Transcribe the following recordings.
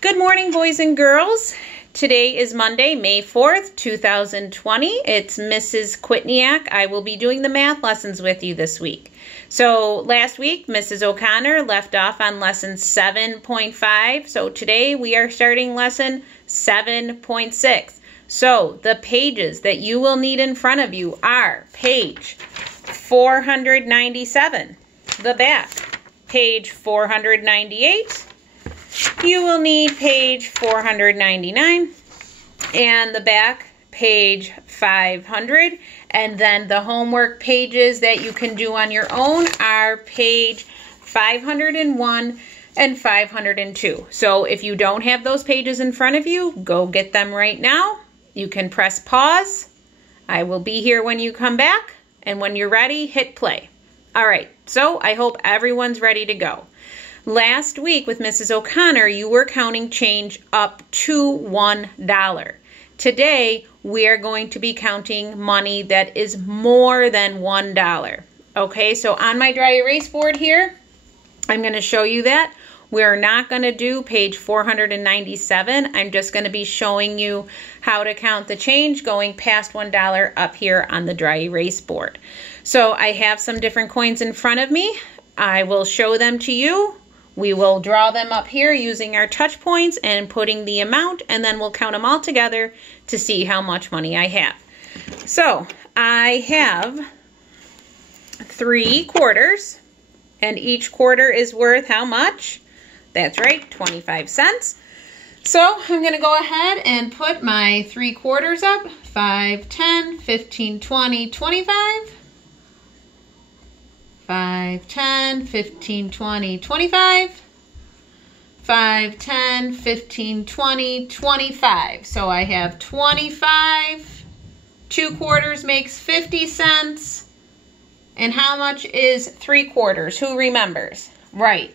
Good morning, boys and girls. Today is Monday, May 4th, 2020. It's Mrs. Quitniak. I will be doing the math lessons with you this week. So last week, Mrs. O'Connor left off on lesson 7.5. So today we are starting lesson 7.6. So the pages that you will need in front of you are page 497, the back, page 498, you will need page 499, and the back, page 500, and then the homework pages that you can do on your own are page 501 and 502. So if you don't have those pages in front of you, go get them right now. You can press pause. I will be here when you come back, and when you're ready, hit play. All right, so I hope everyone's ready to go. Last week with Mrs. O'Connor, you were counting change up to $1. Today, we are going to be counting money that is more than $1. Okay, so on my dry erase board here, I'm going to show you that. We're not going to do page 497. I'm just going to be showing you how to count the change going past $1 up here on the dry erase board. So I have some different coins in front of me. I will show them to you. We will draw them up here using our touch points and putting the amount, and then we'll count them all together to see how much money I have. So I have 3 quarters, and each quarter is worth how much? That's right, 25 cents. So I'm going to go ahead and put my 3 quarters up. 5, 10, 15, 20, 25. 5, 10, 15, 20, 25. 5, 10, 15, 20, 25. So I have 25. 2 quarters makes 50 cents. And how much is 3 quarters? Who remembers? Right,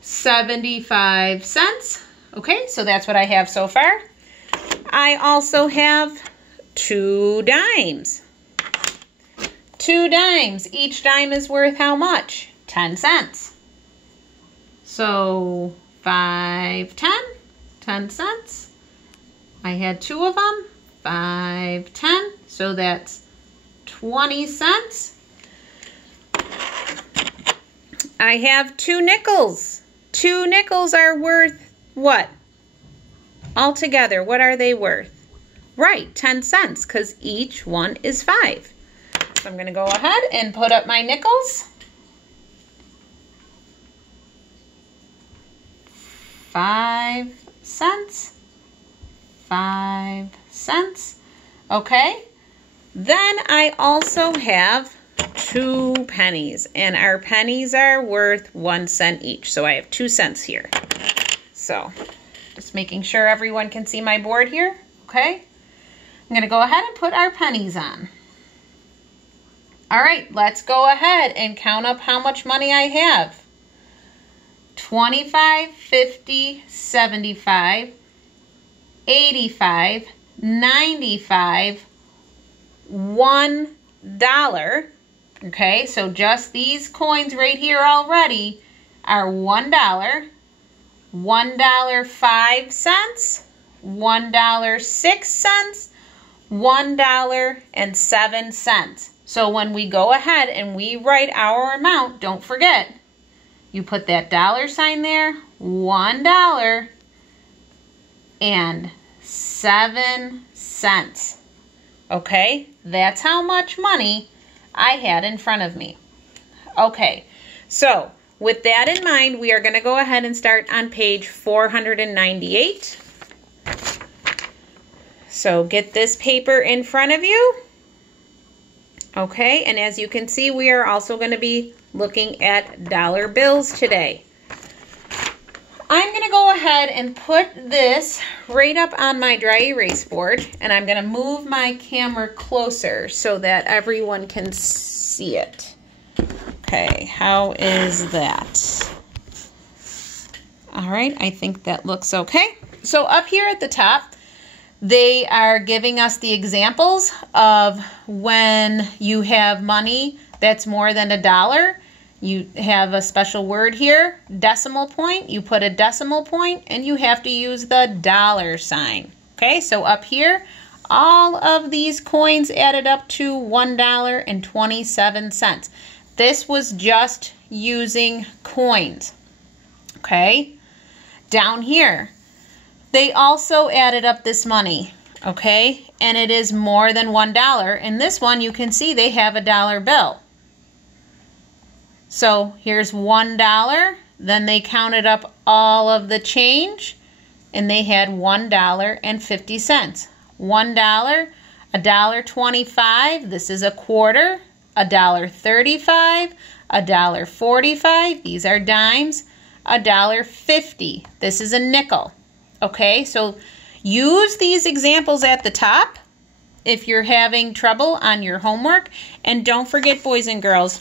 75 cents. Okay, so that's what I have so far. I also have 2 dimes. 2 dimes. Each dime is worth how much? 10 cents. So 5, 10, 10 cents. I had 2 of them. 5, 10. So that's 20 cents. I have 2 nickels. 2 nickels are worth what? Altogether, what are they worth? Right, 10 cents, because each one is 5. So I'm going to go ahead and put up my nickels. 5 cents. 5 cents. Okay. Then I also have 2 pennies, and our pennies are worth 1 cent each. So I have 2 cents here. So just making sure everyone can see my board here. Okay. I'm going to go ahead and put our pennies on. All right, let's go ahead and count up how much money I have. 25, 50, 75, 85, 95, $1. Okay, so just these coins right here already are $1, $1.05, $1.06, $1.07. So when we go ahead and we write our amount, don't forget, you put that dollar sign there, $1.07. Okay, that's how much money I had in front of me. Okay, so with that in mind, we are going to go ahead and start on page 498. So get this paper in front of you. Okay, and as you can see, we are also going to be looking at dollar bills today. I'm going to go ahead and put this right up on my dry erase board, and I'm going to move my camera closer so that everyone can see it. Okay, how is that? All right, I think that looks okay. So up here at the top, they are giving us the examples of when you have money that's more than $1 You have a special word here, decimal point. You put a decimal point and you have to use the dollar sign. Okay, so up here, all of these coins added up to $1.27. This was just using coins. Okay, down here, they also added up this money. Okay, and it is more than $1. In this one, you can see they have a dollar bill. So here's $1. Then they counted up all of the change, and they had $1.50. $1, $1.25. This is a quarter. $1.35. $1.45. These are dimes. $1.50. This is a nickel. Okay, so use these examples at the top if you're having trouble on your homework. And don't forget, boys and girls,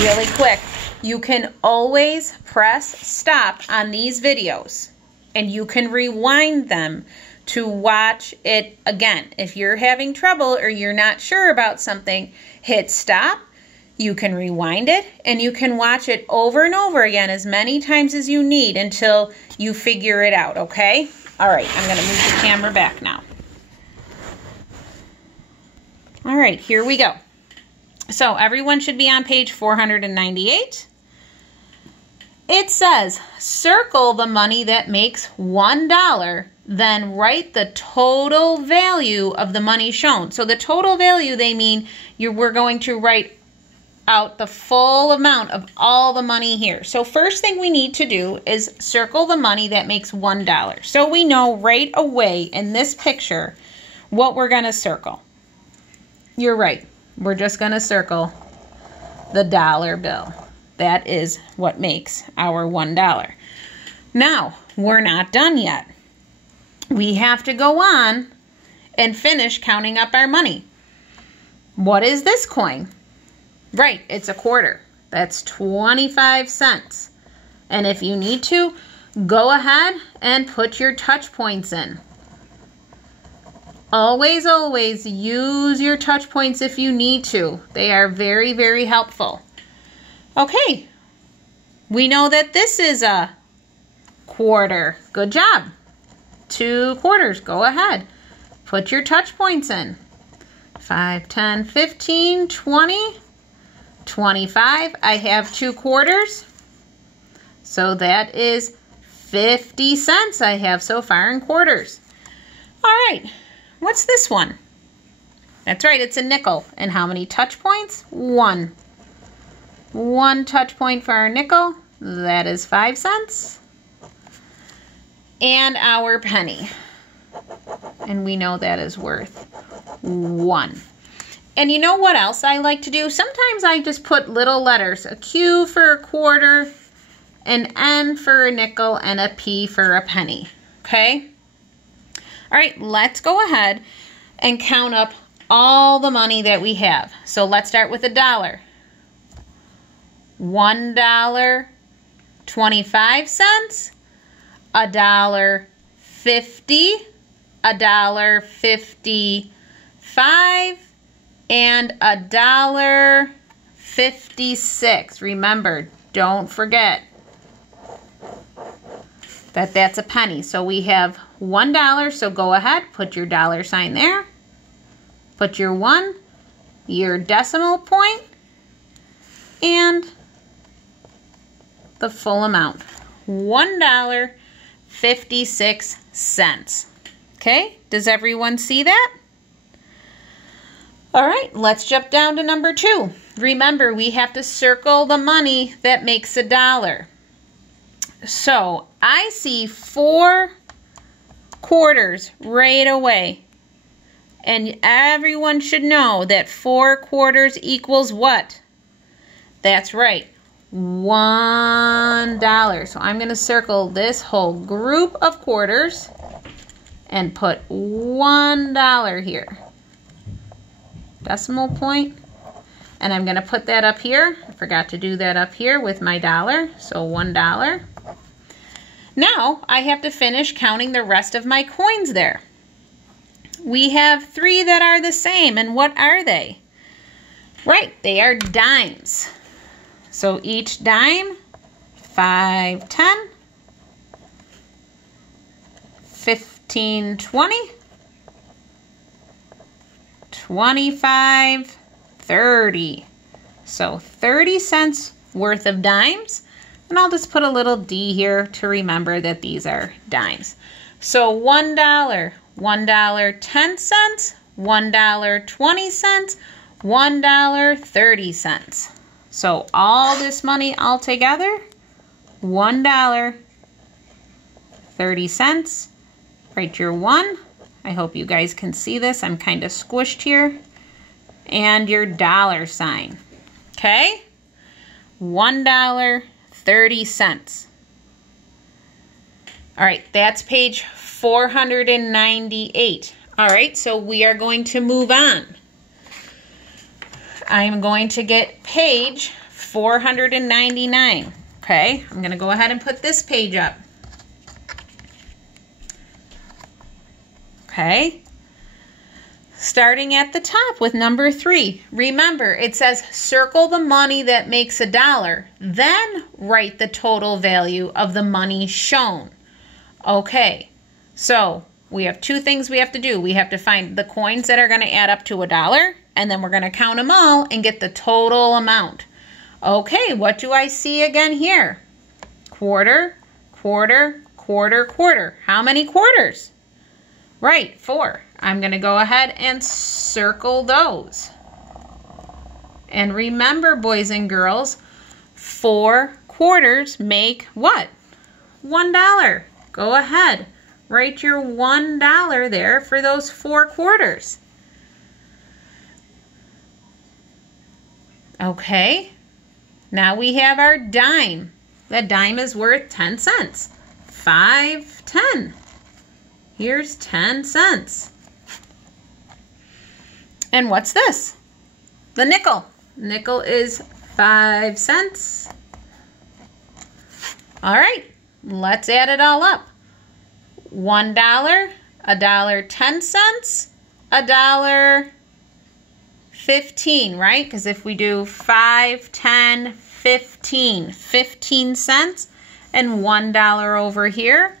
really quick, you can always press stop on these videos and you can rewind them to watch it again. If you're having trouble or you're not sure about something, hit stop. You can rewind it and you can watch it over and over again as many times as you need until you figure it out, okay? All right, I'm going to move the camera back now. All right, here we go. So everyone should be on page 498. It says, circle the money that makes $1, then write the total value of the money shown. So the total value, they mean we're going to write out the full amount of all the money here. So first thing we need to do is circle the money that makes $1. So we know right away in this picture what we're going to circle. You're right. We're just going to circle the dollar bill. That is what makes our $1. Now, we're not done yet. We have to go on and finish counting up our money. What is this coin? Right, it's a quarter. That's 25 cents. And if you need to, go ahead and put your touch points in. Always, always use your touch points if you need to. They are very, very helpful. Okay, we know that this is a quarter. Good job. 2 quarters. Go ahead. Put your touch points in. 5, 10, 15, 20, 25. I have 2 quarters. So that is 50 cents I have so far in quarters. All right. What's this one? That's right, it's a nickel. And how many touch points? 1. 1 touch point for our nickel. That is 5 cents. And our penny. And we know that is worth 1. And you know what else I like to do? Sometimes I just put little letters. A Q for a quarter, an N for a nickel, and a P for a penny. Okay? All right, let's go ahead and count up all the money that we have. So let's start with $1. $1.25, $1.50, $1.55, and $1.56. Remember, don't forget that that's a penny. So we have $1, so go ahead, put your dollar sign there. Put your 1, your decimal point, and the full amount. $1.56. Okay, does everyone see that? All right, let's jump down to number 2. Remember, we have to circle the money that makes $1. So I see 4 quarters right away. And everyone should know that 4 quarters equals what? That's right, $1. So I'm going to circle this whole group of quarters and put $1 here. Decimal point. And I'm going to put that up here. I forgot to do that up here with my dollar. So $1. Now I have to finish counting the rest of my coins there. We have 3 that are the same. And what are they? Right, they are dimes. So each dime, 5, 10, 15, 20, 25, 30. So 30 cents worth of dimes. And I'll just put a little D here to remember that these are dimes. So $1, $1.10, $1.20, $1.30. So all this money all together, $1.30. Write your 1. I hope you guys can see this. I'm kind of squished here. And your dollar sign. Okay? $1.30. All right, that's page 498. All right, so we are going to move on. I am going to get page 499. Okay, I'm going to go ahead and put this page up. Okay, starting at the top with number 3. Remember, it says circle the money that makes $1, then write the total value of the money shown. Okay, so we have 2 things we have to do. We have to find the coins that are going to add up to $1, and then we're going to count them all and get the total amount. Okay, what do I see again here? Quarter, quarter, quarter, quarter. How many quarters? Right, 4. I'm going to go ahead and circle those. And remember, boys and girls, 4 quarters make what? $1. Go ahead. Write your $1 there for those 4 quarters. Okay. Now we have our dime. That dime is worth 10 cents. 5, 10. Here's 10 cents. And what's this? The nickel. Nickel is 5 cents. All right, let's add it all up. $1, $1.10, $1.15, right? Because if we do 5, 10, 15, 15 cents, and $1 over here,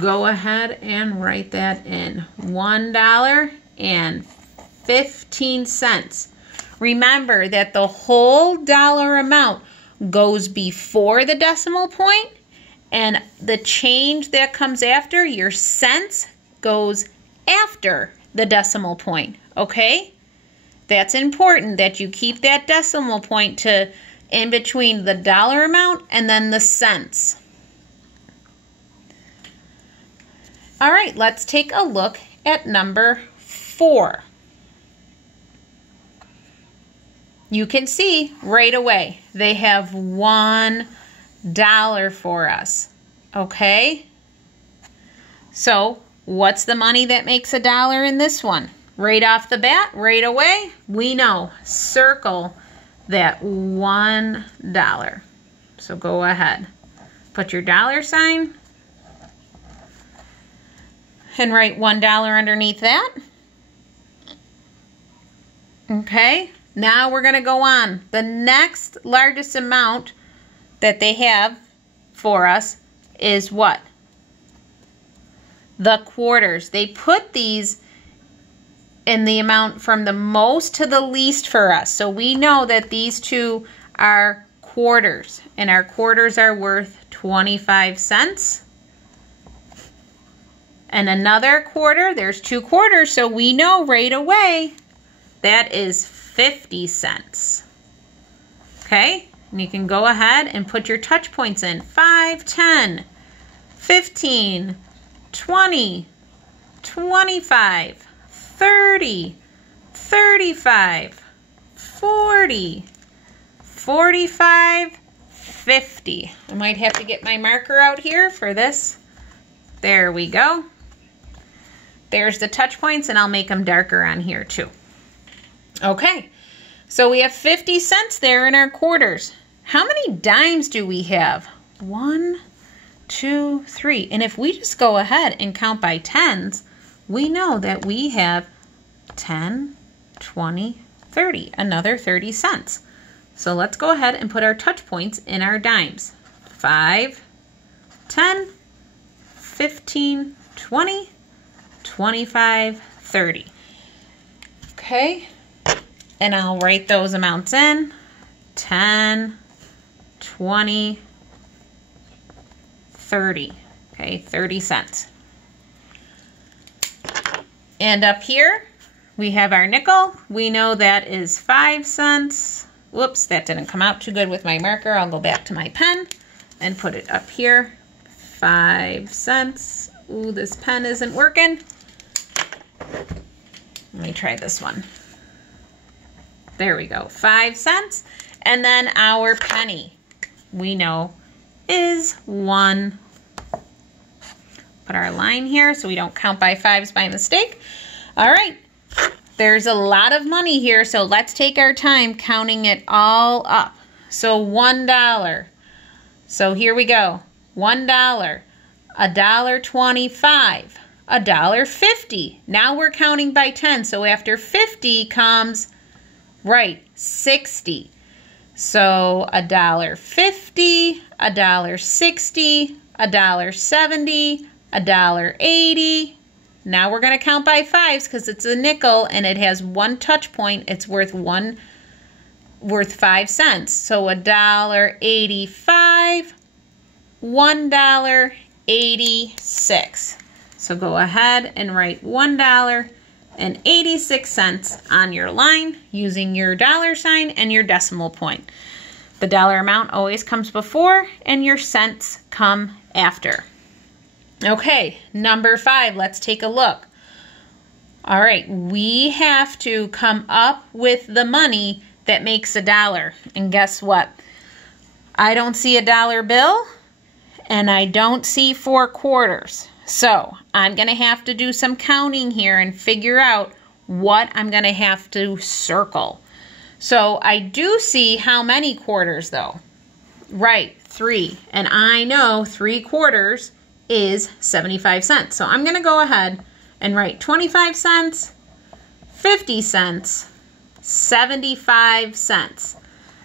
go ahead and write that in. $1.15. Remember that the whole dollar amount goes before the decimal point, and the change that comes after, your cents, goes after the decimal point, okay? That's important that you keep that decimal point to in between the dollar amount and then the cents. All right, let's take a look at number 4. You can see right away they have $1 for us, okay? So what's the money that makes $1 in this one? Right off the bat, right away, we know, circle that $1. So go ahead, put your dollar sign and write $1 underneath that. Okay, now we're going to go on. The next largest amount that they have for us is what? The quarters. They put these in the amount from the most to the least for us. So we know that these 2 are quarters, and our quarters are worth 25 cents. And another quarter, there's 2 quarters, so we know right away that is 50 cents. Okay, and you can go ahead and put your touch points in. 5, 10, 15, 20, 25, 30, 35, 40, 45, 50. I might have to get my marker out here for this. There we go. There's the touch points, and I'll make them darker on here too. Okay, so we have 50 cents there in our quarters. How many dimes do we have? 1, 2, 3. And if we just go ahead and count by tens, we know that we have 10, 20, 30, another 30 cents. So let's go ahead and put our touch points in our dimes. 5, 10, 15, 20, 25, 30. Okay, and I'll write those amounts in. 10, 20, 30. Okay, 30 cents. And up here, we have our nickel. We know that is 5 cents. Whoops, that didn't come out too good with my marker. I'll go back to my pen and put it up here. 5 cents. Ooh, this pen isn't working. Let me try this one. There we go, 5 cents. And then our penny, we know, is 1. Put our line here so we don't count by 5s by mistake. All right, there's a lot of money here, so let's take our time counting it all up. So $1. So here we go. $1, $1.25, $1.50. Now we're counting by 10, so after 50 comes, right, 60. So $1.50, $1.60, $1.70, $1.80. Now we're going to count by 5s because it's a nickel and it has 1 touch point. It's worth 5 cents. So $1.85, $1.86. So go ahead and write $1.86 on your line using your $sign and your decimal point. The dollar amount always comes before and your cents come after. Okay, number 5, let's take a look. All right, we have to come up with the money that makes $1. And guess what? I don't see a dollar bill and I don't see 4 quarters. So I'm going to have to do some counting here and figure out what I'm going to have to circle. So I do see how many quarters though. Right, 3. And I know 3 quarters is 75 cents. So I'm going to go ahead and write 25 cents, 50 cents, 75 cents.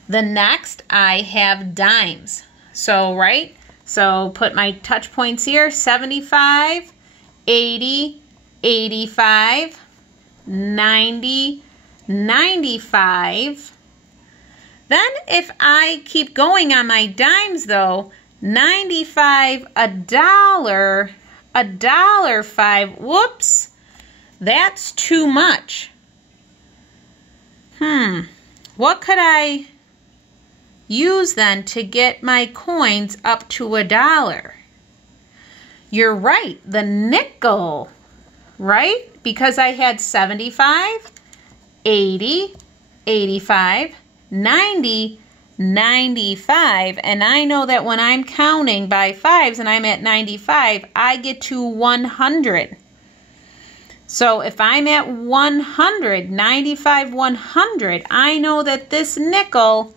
The next I have dimes. So, right? So put my touch points here, 75, 80, 85, 90, 95. Then if I keep going on my dimes though, 95, $1, $1.05. Whoops, that's too much. What could I use then to get my coins up to $1? You're right, the nickel, right? Because I had 75, 80, 85, 90, 95, and I know that when I'm counting by 5s and I'm at 95, I get to 100. So if I'm at 100, 95, 100, I know that this nickel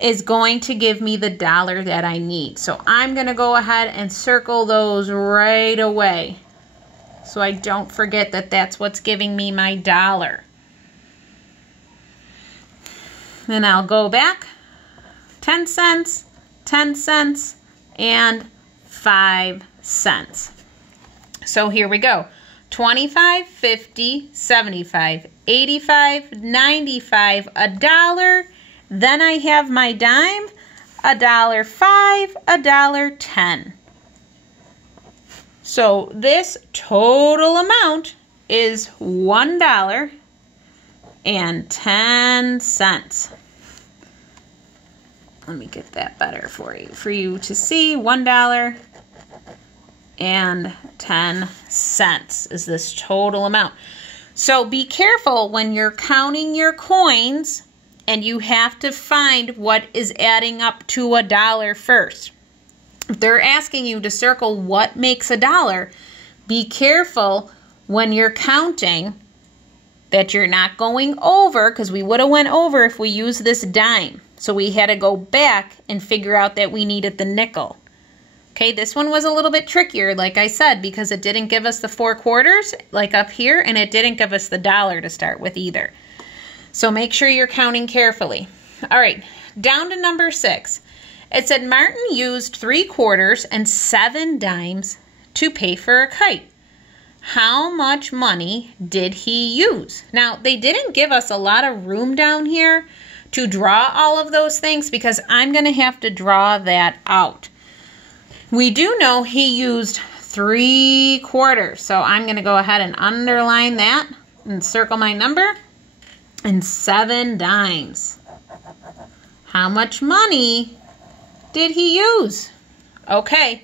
is going to give me the $1 that I need. So I'm going to go ahead and circle those right away so I don't forget that that's what's giving me my $1. Then I'll go back, 10 cents, 10 cents, and 5 cents. So here we go. 25, 50, 75, 85, 95, $1. Then I have my dime, $1.05, $1.10. So this total amount is $1.10. Let me get that better for you to see. $1.10 is this total amount. So be careful when you're counting your coins and you have to find what is adding up to $1 first. If they're asking you to circle what makes $1, be careful when you're counting that you're not going over, because we would have went over if we used this dime. So we had to go back and figure out that we needed the nickel. Okay, this one was a little bit trickier, like I said, because it didn't give us the 4 quarters, like up here, and it didn't give us the $1 to start with either. So make sure you're counting carefully. All right, down to number 6. It said Martin used 3 quarters and 7 dimes to pay for a kite. How much money did he use? Now, they didn't give us a lot of room down here to draw all of those things because I'm going to have to draw that out. We do know he used 3 quarters, so I'm going to go ahead and underline that and circle my number. And 7 dimes. How much money did he use? Okay.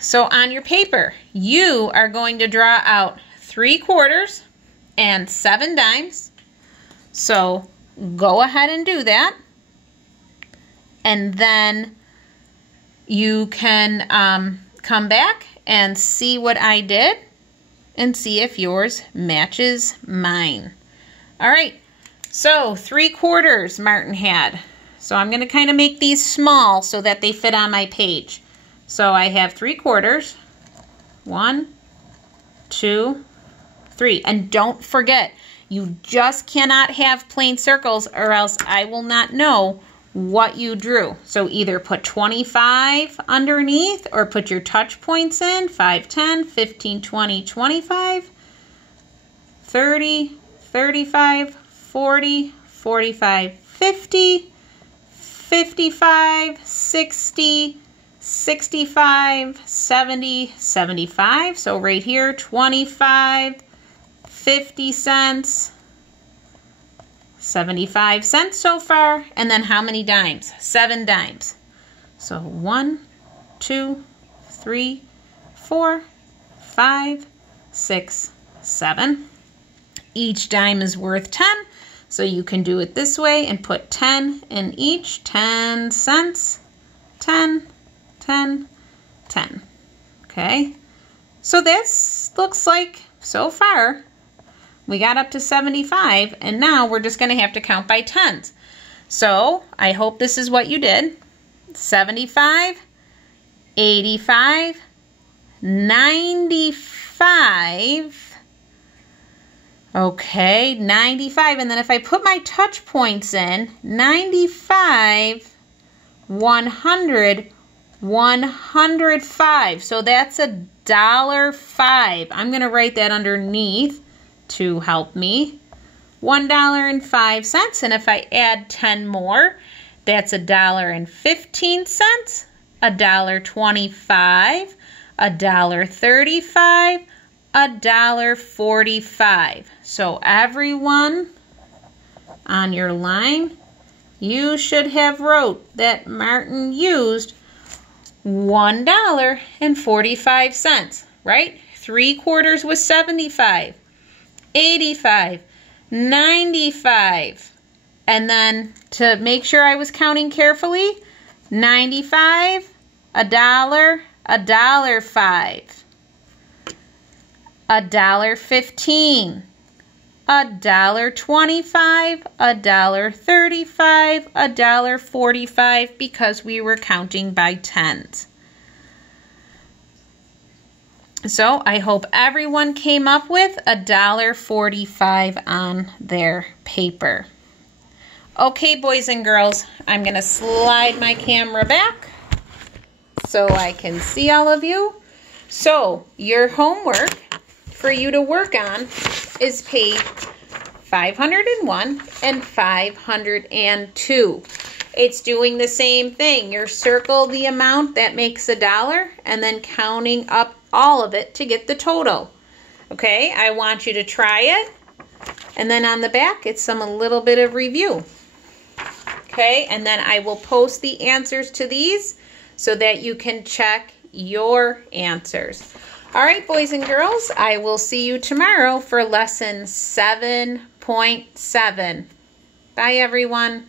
So on your paper, you are going to draw out 3 quarters and 7 dimes. So go ahead and do that. And then you can come back and see what I did and see if yours matches mine. All right, so 3 quarters Martin had. So I'm going to kind of make these small so that they fit on my page. So I have 3 quarters. 1, 2, 3. And don't forget, you just cannot have plain circles or else I will not know what you drew. So either put 25 underneath or put your touch points in. 5, 10, 15, 20, 25, 30, 35, 40, 45, 50, 55, 60, 65, 70, 75. So right here, 25, 50 cents, 75 cents so far. And then how many dimes? 7 dimes. So 1, 2, 3, 4, 5, 6, 7. Each dime is worth 10, so you can do it this way and put 10 in each. 10 cents, 10, 10, 10. Okay, so this looks like, so far, we got up to 75, and now we're just going to have to count by tens. So I hope this is what you did. 75, 85, 95, okay, 95, and then if I put my touch points in, 95, 100, 105. So that's $1.05. I'm going to write that underneath to help me. $1.05, and if I add 10 more, that's $1.15, $1.25, $1.35, $1.45. So everyone on your line, you should have wrote that Martin used $1.45, right? 3 quarters was 75, 85, 95, and then to make sure I was counting carefully, 95, $1, $1.05, $1.15, $1.25, $1.35, $1.45, because we were counting by tens. So I hope everyone came up with $1.45 on their paper. Okay, boys and girls, I'm going to slide my camera back so I can see all of you. So your homework for you to work on is page 501 and 502. It's doing the same thing. You circle the amount that makes $1 and then counting up all of it to get the total. Okay, I want you to try it. And then on the back, it's a little bit of review. Okay, and then I will post the answers to these so that you can check your answers. All right, boys and girls, I will see you tomorrow for lesson 7.7. Bye, everyone.